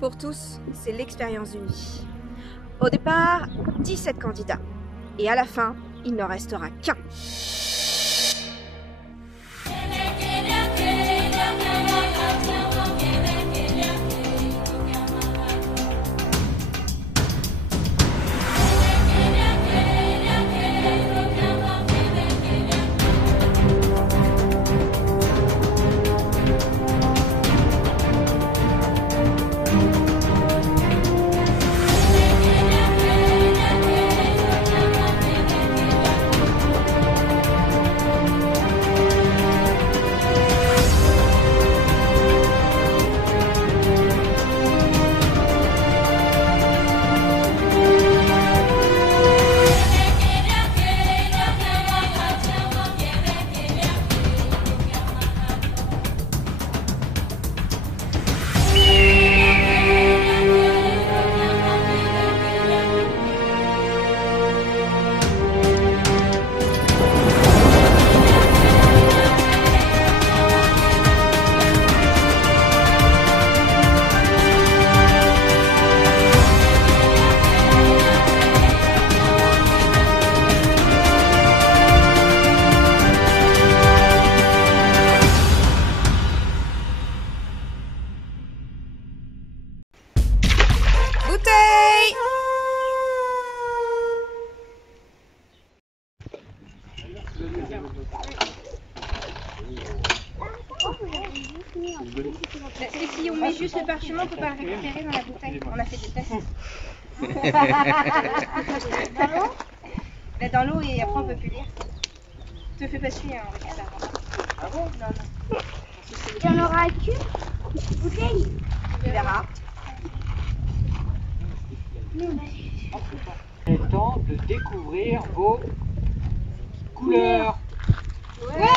Pour tous, c'est l'expérience d'une vie. Au départ, 17 candidats. Et à la fin, il n'en restera qu'un. Et si on met juste le parchemin, on peut pas le récupérer dans la bouteille. On a fait des tests. Dans l'eau? Dans l'eau et après on peut plus lire. Te fais pas suer, hein, regarde avant. Ah bon? Non, non. Il y en aura qu'une bouteille. Tu verras. Il est temps de découvrir vos couleurs. Ouais.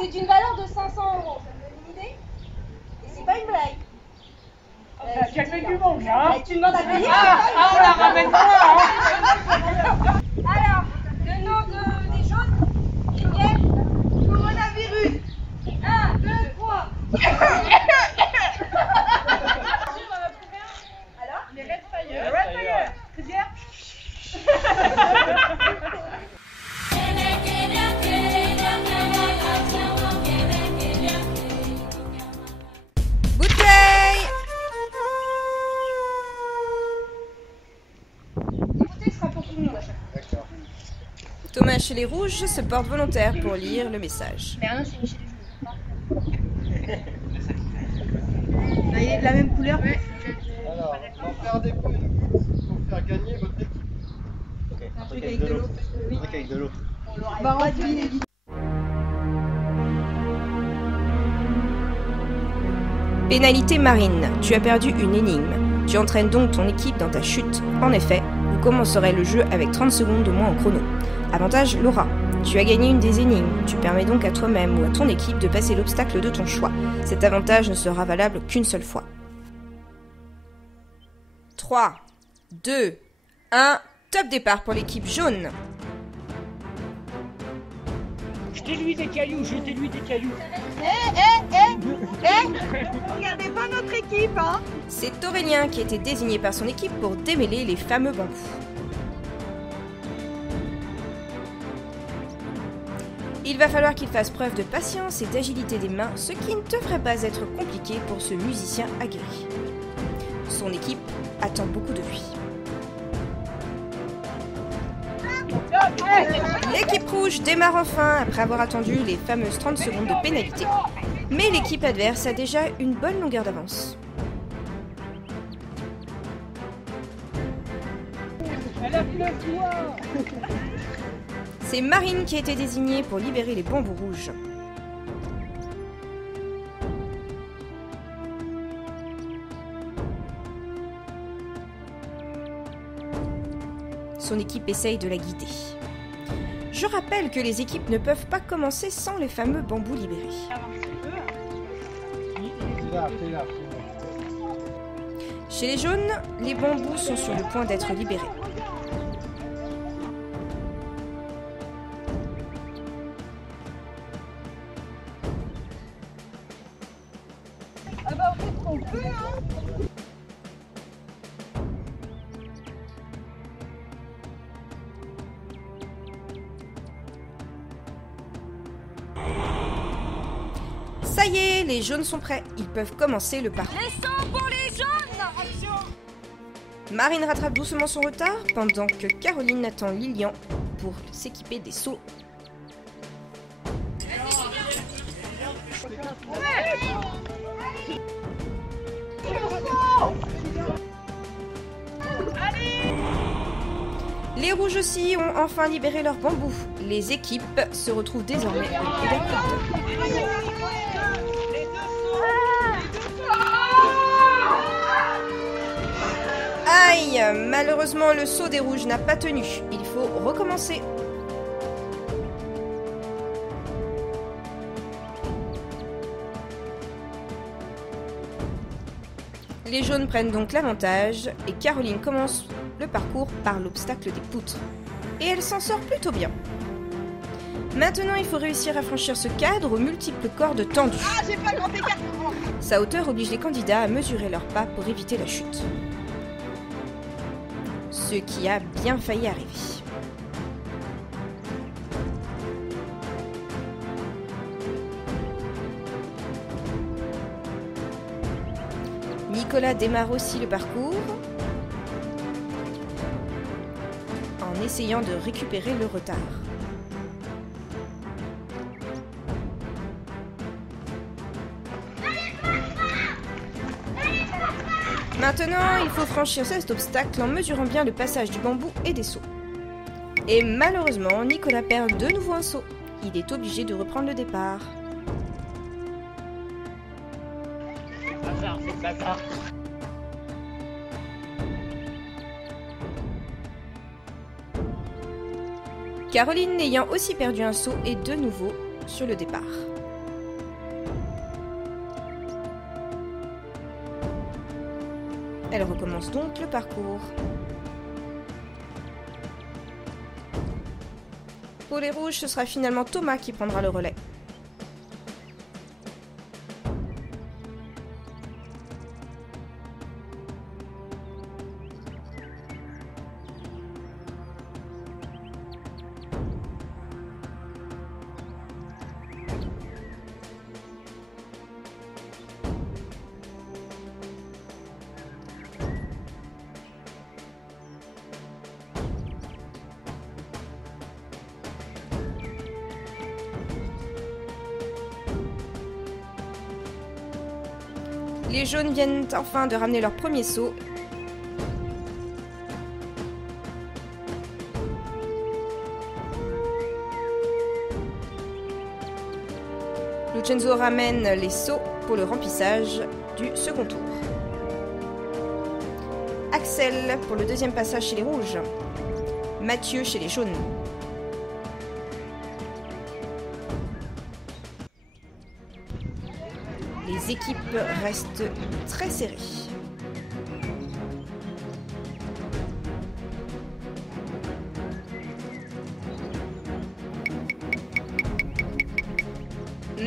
C'est d'une valeur de 500 €. Ça vous donne une idée? Et c'est pas une blague. Tu as fait du bon, hein? Tu demandes à payer. On la ramène pas, hein? Alors, le nom des jaunes, Juliette. Coronavirus. 1, 2, 3. Alors, les Red Fire. Red Fire. C'est bien. Bouteille! L'écoutez sera pour tout le monde à chaque fois. Thomas chez les Rouges se porte volontaire pour lire le message. Mais Arnaud, c'est Michel Là, il est de la même couleur. Ouais. Alors, n'en perdez pas une goutte pour faire gagner votre équipe. Ok, un truc avec de l'eau. Un truc avec de l'eau. Bah, on va deviner. Pénalité Marine, tu as perdu une énigme. Tu entraînes donc ton équipe dans ta chute. En effet, vous commencerez le jeu avec 30 secondes de moins en chrono. Avantage Laura. Tu as gagné une des énigmes, tu permets donc à toi-même ou à ton équipe de passer l'obstacle de ton choix. Cet avantage ne sera valable qu'une seule fois. 3, 2, 1, top départ pour l'équipe jaune. Jetez-lui des cailloux, jetez-lui des cailloux. Regardez pas notre équipe, hein. C'est Aurélien qui a été désigné par son équipe pour démêler les fameux bambous. Il va falloir qu'il fasse preuve de patience et d'agilité des mains, ce qui ne devrait pas être compliqué pour ce musicien aguerri. Son équipe attend beaucoup de lui. L'équipe rouge démarre enfin après avoir attendu les fameuses 30 secondes de pénalité. Mais l'équipe adverse a déjà une bonne longueur d'avance. C'est Marine qui a été désignée pour libérer les bambous rouges. Son équipe essaye de la guider. Je rappelle que les équipes ne peuvent pas commencer sans les fameux bambous libérés. Chez les jaunes, les bambous sont sur le point d'être libérés. Ah bah on fait ce qu'on peut, hein. Ça y est, les jaunes sont prêts. Ils peuvent commencer le parcours. Les sangs pour les jaunes. Marine rattrape doucement son retard pendant que Caroline attend Lilian pour s'équiper des sauts. Les rouges aussi ont enfin libéré leurs bambous. Les équipes se retrouvent désormais au pédale. Aïe! Malheureusement, le saut des rouges n'a pas tenu. Il faut recommencer. Les jaunes prennent donc l'avantage et Caroline commence le parcours par l'obstacle des poutres. Et elle s'en sort plutôt bien. Maintenant, il faut réussir à franchir ce cadre aux multiples cordes tendues. Ah, j'ai pas grand écart. Sa hauteur oblige les candidats à mesurer leurs pas pour éviter la chute. Ce qui a bien failli arriver. Nicolas démarre aussi le parcours en essayant de récupérer le retard. Maintenant, il faut franchir cet obstacle en mesurant bien le passage du bambou et des sauts. Et malheureusement, Nicolas perd de nouveau un saut. Il est obligé de reprendre le départ. Bazar, c'est bazar. Caroline ayant aussi perdu un saut est de nouveau sur le départ. Elle recommence donc le parcours. Pour les rouges, ce sera finalement Thomas qui prendra le relais. Les jaunes viennent enfin de ramener leur premier saut. Lucenzo ramène les sauts pour le remplissage du second tour. Axel pour le deuxième passage chez les rouges. Mathieu chez les jaunes. Les équipes restent très serrées.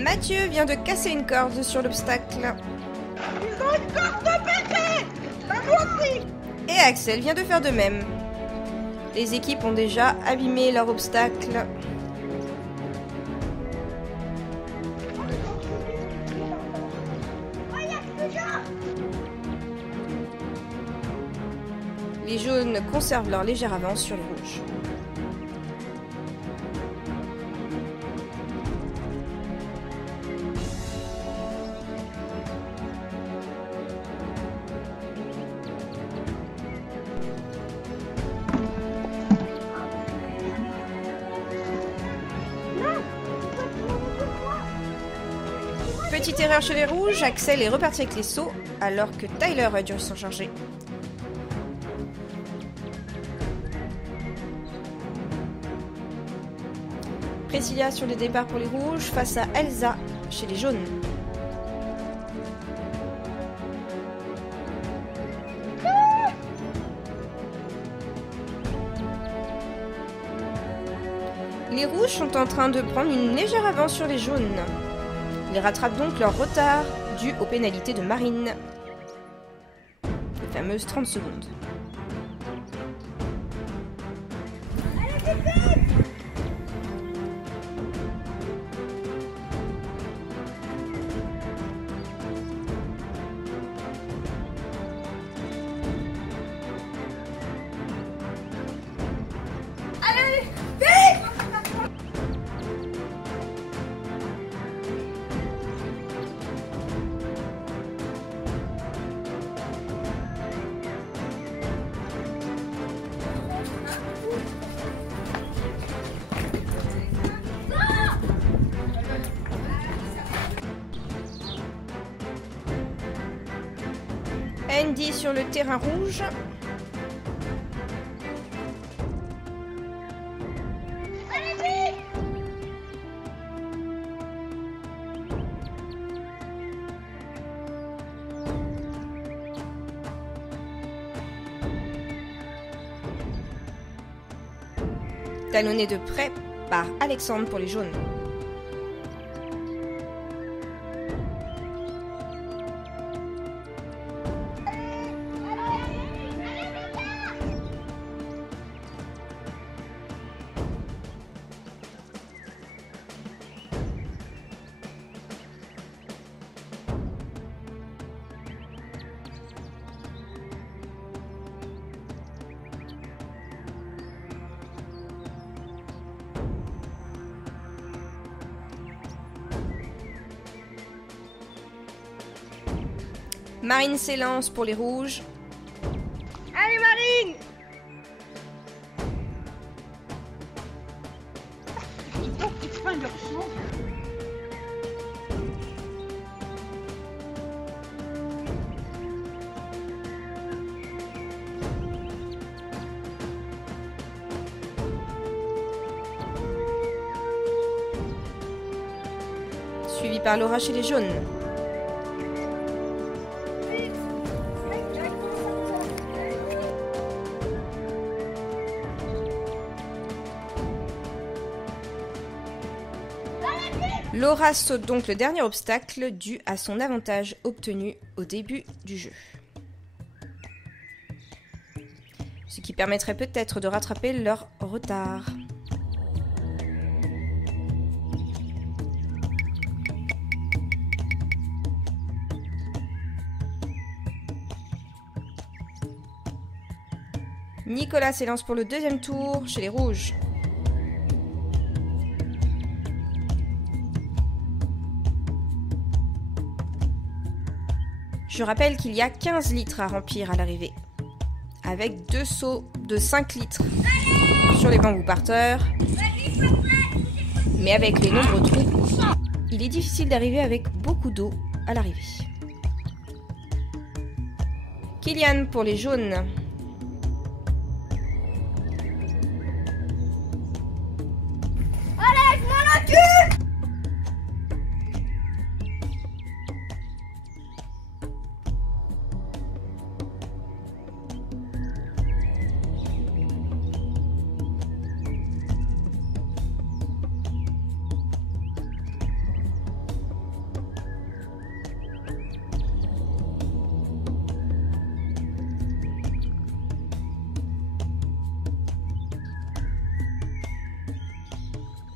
Mathieu vient de casser une corde sur l'obstacle. Ils ont une corde pétée. Bah moi aussi. Et Axel vient de faire de même. Les équipes ont déjà abîmé leur obstacle. Les jaunes conservent leur légère avance sur les rouges. Petite erreur chez les rouges, Axel est reparti avec les sauts alors que Tyler a dû s'en charger. Priscilla sur le départ pour les rouges face à Elsa chez les jaunes. Les rouges sont en train de prendre une légère avance sur les jaunes. Ils rattrapent donc leur retard dû aux pénalités de Marine. Les fameuses 30 secondes. Andy sur le terrain rouge. Talonné de près par Alexandre pour les jaunes. Marine s'élance pour les rouges. Allez Marine. Oh putain, il leur change. Suivi par Laura chez les jaunes. Laura saute donc le dernier obstacle dû à son avantage obtenu au début du jeu. Ce qui permettrait peut-être de rattraper leur retard. Nicolas s'élance pour le deuxième tour chez les rouges. Je rappelle qu'il y a 15 litres à remplir à l'arrivée, avec 2 seaux de 5 litres sur les bambous parteurs. Mais avec les nombreux trous, il est difficile d'arriver avec beaucoup d'eau à l'arrivée. Kylian pour les jaunes.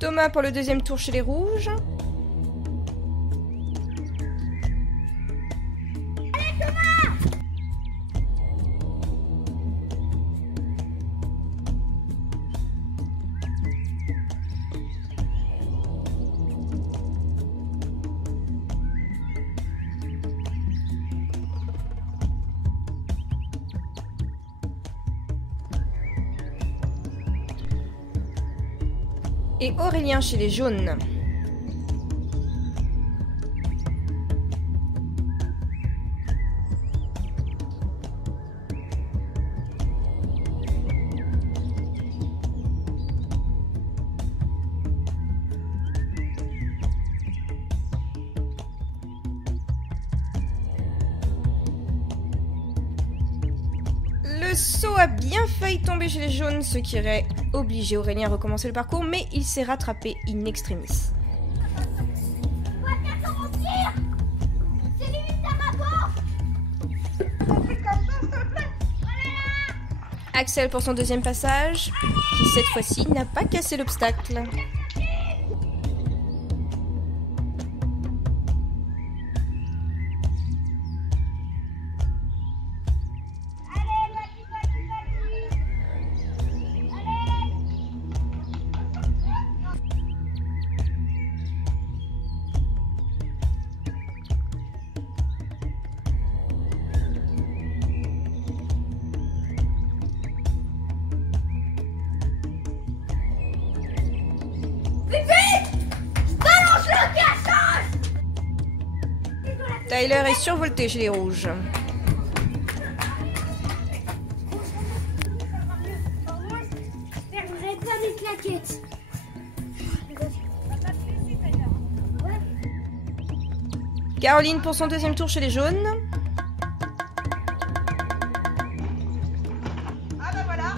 Thomas pour le deuxième tour chez les rouges. Et Aurélien chez les jaunes. Le saut a bien failli tomber chez les jaunes, ce qui aurait obligé Aurélien à recommencer le parcours, mais il s'est rattrapé in extremis. Axel pour son deuxième passage, qui cette fois-ci n'a pas cassé l'obstacle. Tyler est survolté chez les rouges. J'avais pas mes claquettes. Caroline pour son deuxième tour chez les jaunes. Ah bah voilà.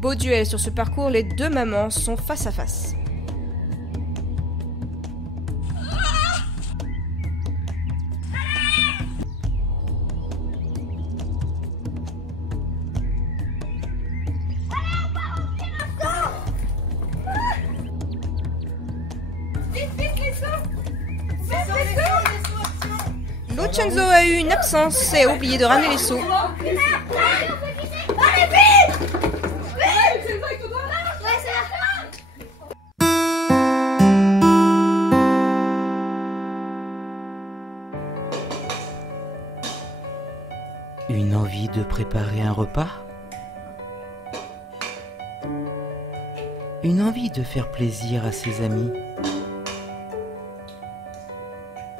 Beau duel sur ce parcours, les deux mamans sont face à face. Lucenzo a eu une absence et a oublié de ramener les seaux. Une envie de préparer un repas? Une envie de faire plaisir à ses amis?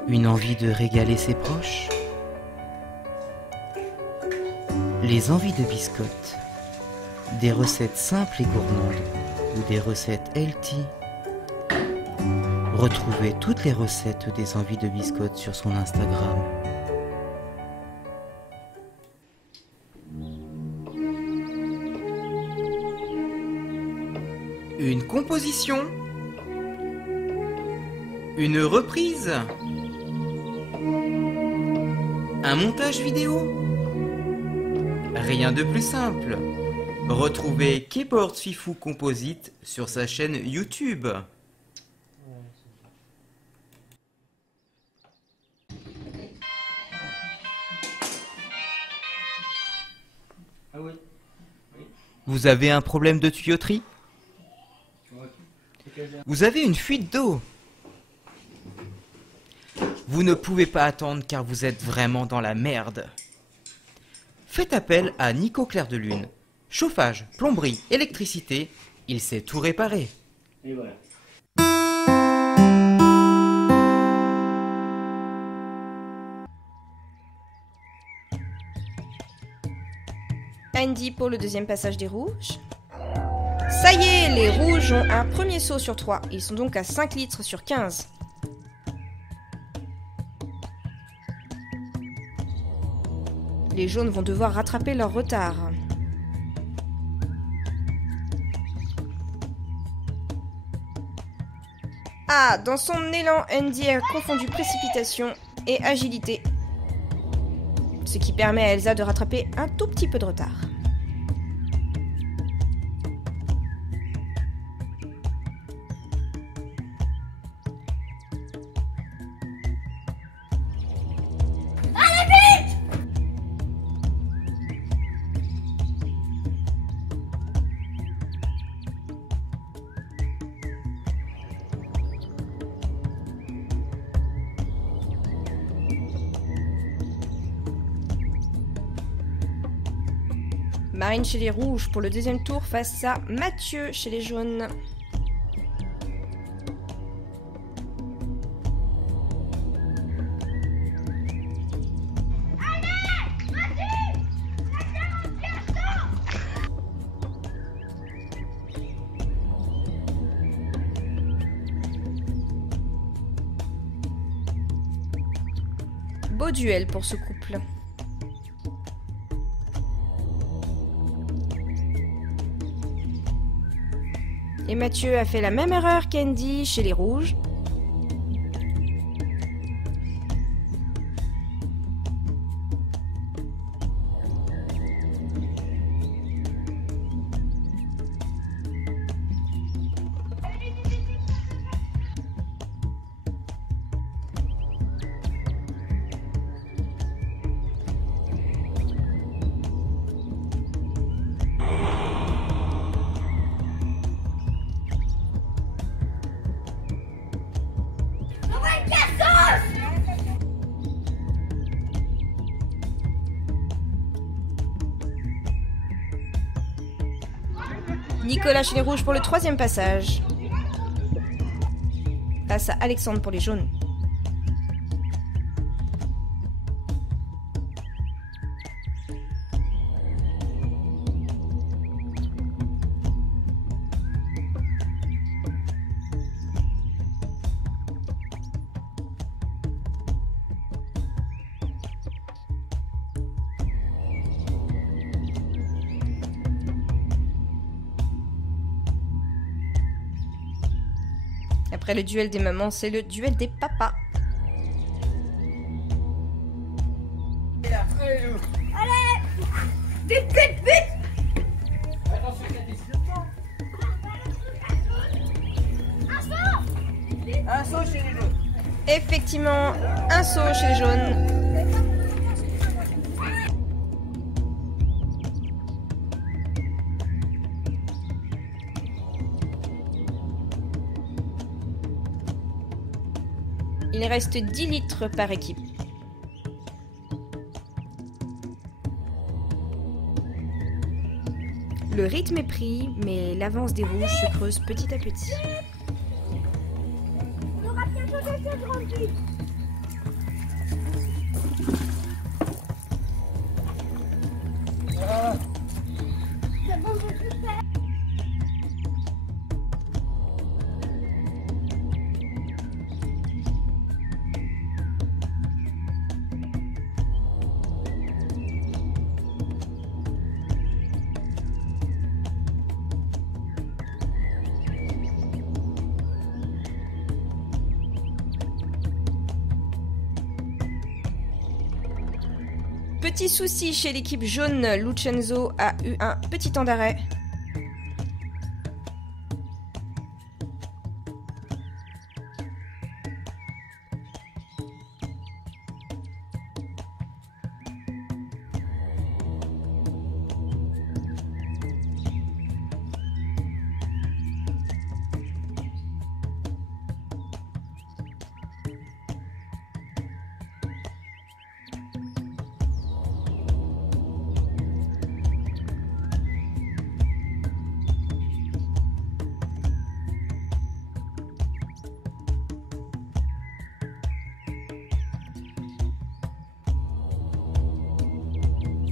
Une envie de régaler ses proches? Les envies de biscottes, des recettes simples et gourmandes ou des recettes healthy. Retrouvez toutes les recettes des envies de biscottes sur son Instagram. Une composition, une reprise, un montage vidéo. Rien de plus simple. Retrouvez Keyboard Fifou Composite sur sa chaîne YouTube. Vous avez un problème de tuyauterie? Vous avez une fuite d'eau? Vous ne pouvez pas attendre car vous êtes vraiment dans la merde. Faites appel à Nico Clair de Lune. Chauffage, plomberie, électricité, il sait tout réparer. Et voilà. Andy pour le deuxième passage des rouges. Ça y est, les rouges ont un premier saut sur 3. Ils sont donc à 5 litres sur 15. Les jaunes vont devoir rattraper leur retard. Ah, dans son élan, Andy a confondu précipitation et agilité. ce qui permet à Elsa de rattraper un tout petit peu de retard. Marine chez les rouges pour le deuxième tour face à Mathieu chez les jaunes. Beau duel pour ce couple. Et Mathieu a fait la même erreur qu'Andy chez les rouges. Nicolas chez les rouges pour le troisième passage. Face à Alexandre pour les jaunes. Après le duel des mamans, c'est le duel des papas. Vite, vite, vite! Attention, il y a des silotants. Un saut chez les jaunes. Effectivement, un saut chez les jaunes. Il reste 10 litres par équipe. Le rythme est pris, mais l'avance des rouges se creuse petit à petit. On aura bientôt des secondes. C'est bon, je peux faire. Petit souci chez l'équipe jaune, Lucenzo a eu un petit temps d'arrêt.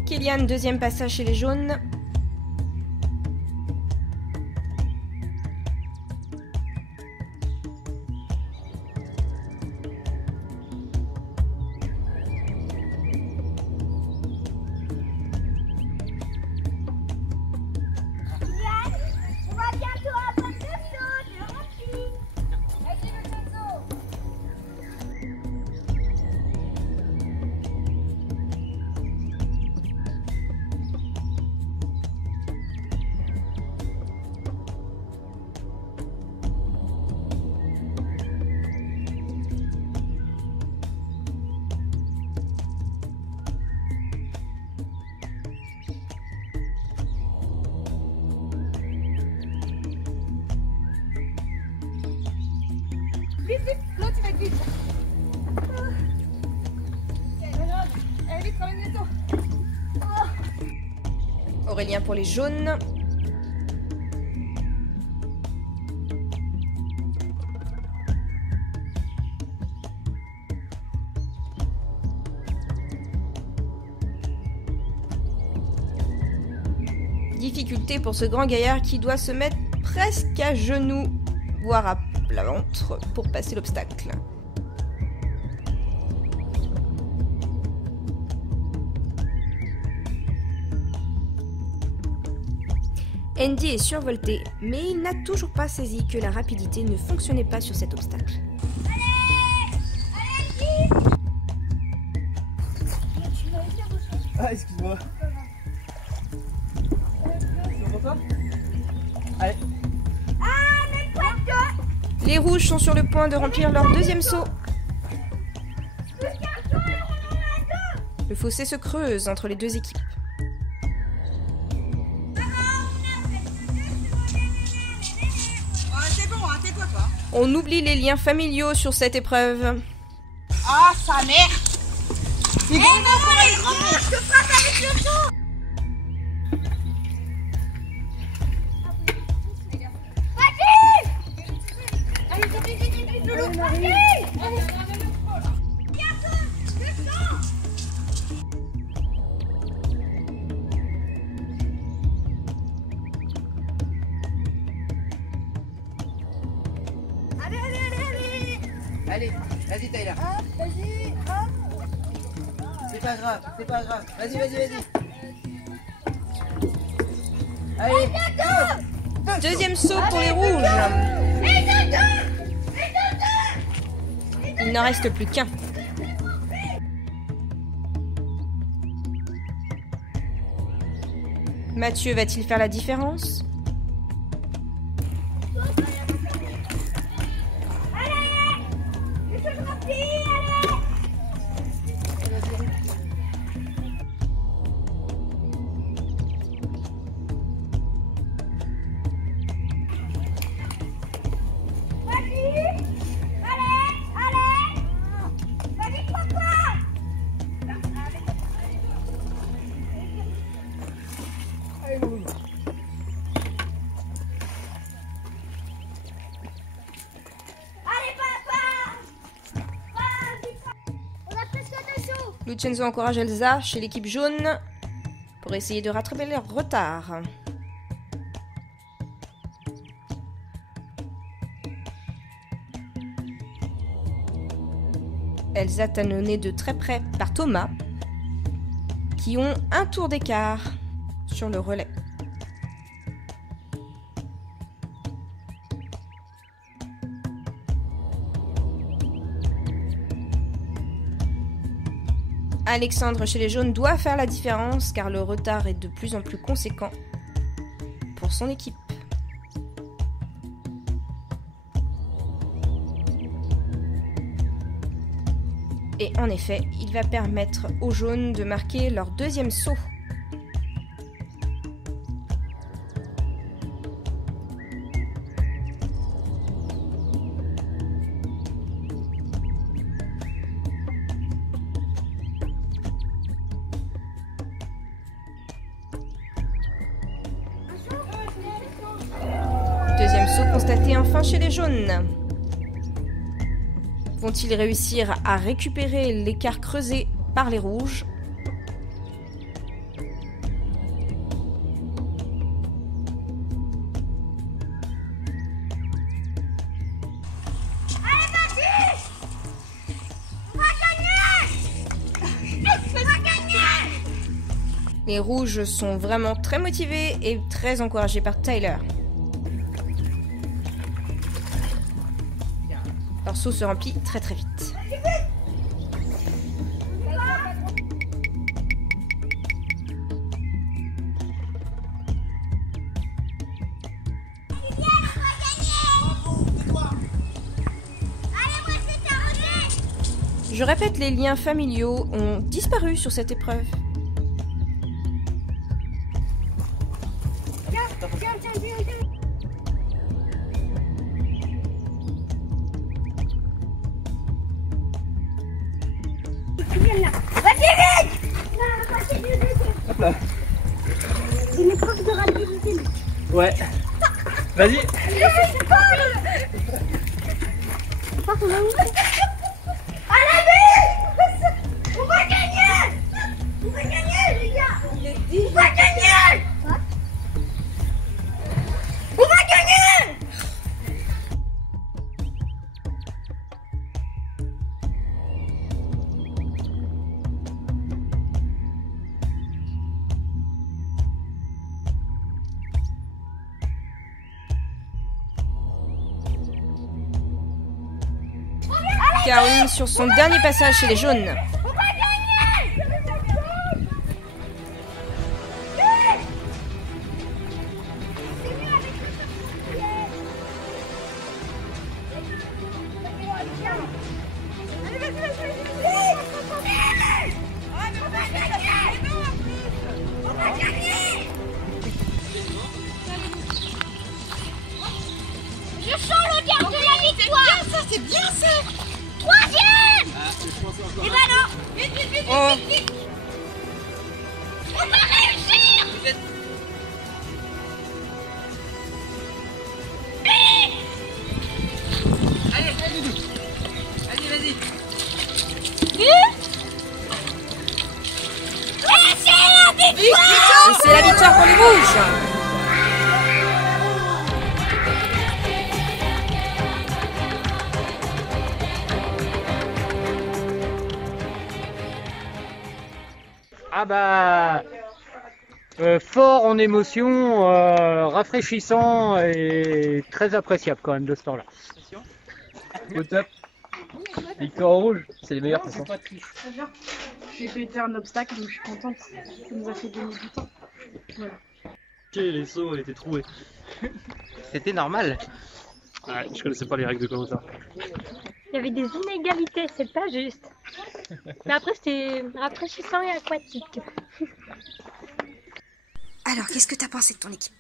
Kylian, deuxième passage chez les jaunes. On va bientôt avoir le saut, c'est gentil. Vas-y, le saut. Vite, vite. L'autre, il va être vite. Allez, vite, ramène les os. Aurélien pour les jaunes. Difficulté pour ce grand gaillard qui doit se mettre presque à genoux, voire à plat ventre, pour passer l'obstacle. Andy est survolté, mais il n'a toujours pas saisi que la rapidité ne fonctionnait pas sur cet obstacle. Ah, excuse-moi. C'est pour toi? Allez. Les rouges sont sur le point de remplir leur deuxième saut. Le fossé se creuse entre les deux équipes. C'est bon, hein, tais-toi, toi. On oublie les liens familiaux sur cette épreuve. Ah, sa mère. C'est bon, pour aller grandir. Je te frappe avec le saut. Allez, vas-y Tyler. Vas-y. C'est pas grave, c'est pas grave. Vas-y, vas-y, vas-y. Allez. Deuxième saut pour les rouges. Il n'en reste plus qu'un. Mathieu va-t-il faire la différence? Lucenzo encourage Elsa chez l'équipe jaune pour essayer de rattraper leur retard. Elsa talonnée de très près par Thomas, qui ont un tour d'écart sur le relais. Alexandre chez les jaunes doit faire la différence car le retard est de plus en plus conséquent pour son équipe. Et en effet, il va permettre aux jaunes de marquer leur deuxième saut. Deuxième saut constaté enfin chez les jaunes. Vont-ils réussir à récupérer l'écart creusé par les rouges? Les rouges sont vraiment très motivés et très encouragés par Tyler. Leur saut se remplit très très vite. Je répète, les liens familiaux ont disparu sur cette épreuve. là. C'est une épreuve de rapidité. Ouais. Vas-y. On va gagner! On va gagner, les gars! On va gagner! On va gagner! Caroline sur son dernier passage chez les jaunes. Je sens l'odeur de la victoire! Ça, c'est bien ça! Troisième! Et ben non! Vite, vite, vite, Oh. vite, vite! On va réussir! Allez, vas-y. Et c'est la victoire! Et c'est la victoire pour les rouges. Ah bah... fort en émotion, rafraîchissant et très appréciable quand même de ce temps-là. Au top. Victoire en rouge, c'est les meilleurs. Très bien. J'ai pété un obstacle, donc je suis contente. Ça nous a fait gagner du temps. Voilà. Ok, les sauts étaient troués. C'était normal. Ouais, je connaissais pas les règles de commentaire. Il y avait des inégalités, c'est pas juste. Mais après, c'était rafraîchissant et aquatique. Alors, qu'est-ce que t'as pensé de ton équipe?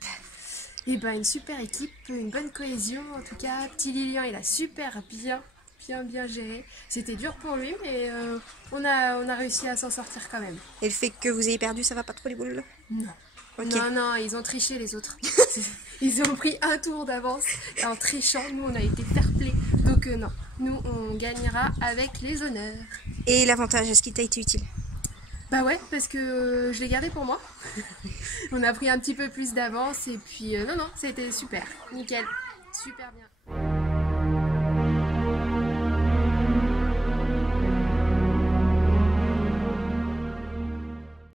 Eh ben, une super équipe, une bonne cohésion en tout cas. Petit Lilian, il a super bien géré. C'était dur pour lui, mais on a réussi à s'en sortir quand même. Et le fait que vous ayez perdu, ça va pas trop les boules? Non. Ok. Non, ils ont triché les autres. Ils ont pris un tour d'avance en trichant. Nous, on a été fair-play. Donc non, nous, on gagnera avec les honneurs. Et l'avantage, est-ce qu'il t'a été utile? Bah ouais, parce que je l'ai gardé pour moi. On a pris un petit peu plus d'avance et puis non, ça a été super. Nickel. Super bien.